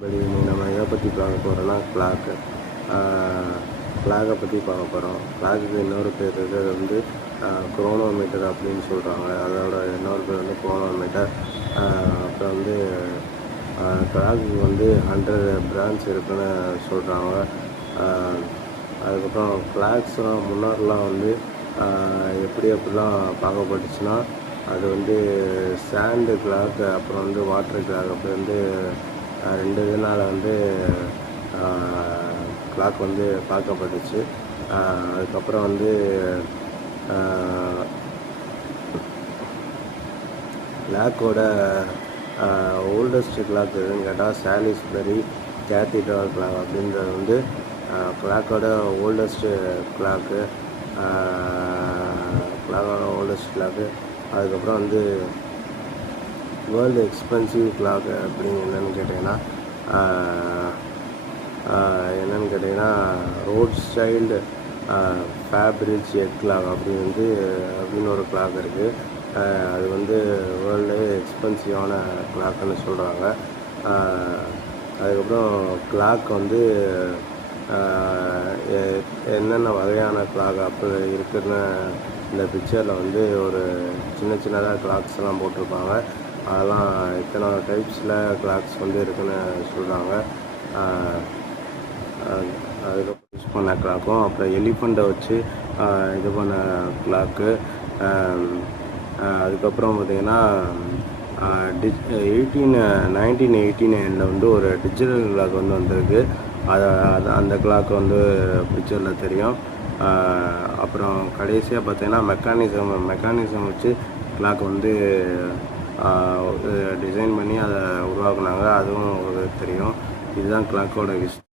படி நம்ம எதை பற்றி பார்க்க போகிறோன்னா கிளாக்கு. கிளாக்கை பற்றி பார்க்க போகிறோம். கிளாக்குக்கு இன்னொரு பேர் இருக்குது, அது வந்து குரோனோமீட்டர் அப்படின்னு சொல்கிறாங்க. அதோட இன்னொரு பேர் வந்து குரோனோமீட்டர். அப்புறம் வந்து கிளாக்குக்கு வந்து 100 பிரான்ச் இருக்குதுன்னு சொல்கிறாங்க. அதுக்கப்புறம் கிளாக்ஸ்லாம் முன்னாடிலாம் வந்து எப்படிலாம் பார்க்கப்பட்டுச்சுன்னா, அது வந்து சாண்டு கிளாக், அப்புறம் வந்து வாட்டர் கிளாக், அப்படி வந்து 2 இதனால் வந்து கிளாக் வந்து பார்க்கப்பட்டுச்சு. அதுக்கப்புறம் வந்து கிளாக்கோட ஓல்டஸ்ட் கிளாக் எதுன்னு கேட்டால் சாலிஸ்பரி கேத்தீட்ரல் கிளாக் அப்படின்றது வந்து கிளாக்கோட ஓல்டஸ்ட்டு கிளாக்கு. அதுக்கப்புறம் வந்து வேர்ல்டு எக்ஸ்பென்சிவ் கிளாக் அப்படின்னு என்னென்னு கேட்டிங்கன்னா ரோட்ஸ்சைல்டு ஃபேப்ரிச் கிளாக் அப்படின்னு ஒரு கிளாக் இருக்குது. அது வந்து வேர்ல்டு எக்ஸ்பென்சிவான கிளாக்குன்னு சொல்கிறாங்க. அதுக்கப்புறம் கிளாக் வந்து என்னென்ன வகையான கிளாக் அப்படி இருக்குதுன்னு இந்த பிக்சரில் வந்து ஒரு சின்னதாக கிளாக்ஸ்லாம் போட்டிருப்பாங்க. அதெல்லாம் இத்தனை டைப்ஸில் கிளாக்ஸ் வந்து இருக்குதுன்னு சொல்கிறாங்க. அதுக்கப்புறம் யூஸ் பண்ண கிளாக்கும், அப்புறம் எலிஃபண்ட்டை வச்சு இது பண்ண கிளாக்கு. அதுக்கப்புறம் பார்த்திங்கன்னா 1989 வந்து ஒரு டிஜிட்டல் கிளாக் வந்து வந்திருக்கு. அந்த கிளாக் வந்து பிக்சரில் தெரியும். அப்புறம் கடைசியாக பார்த்தீங்கன்னா மெக்கானிசம் வச்சு கிளாக் வந்து டிசைன் பண்ணி அதை உருவாக்குனாங்க. அதுவும் தெரியும். இதுதான் கிளாக்கோட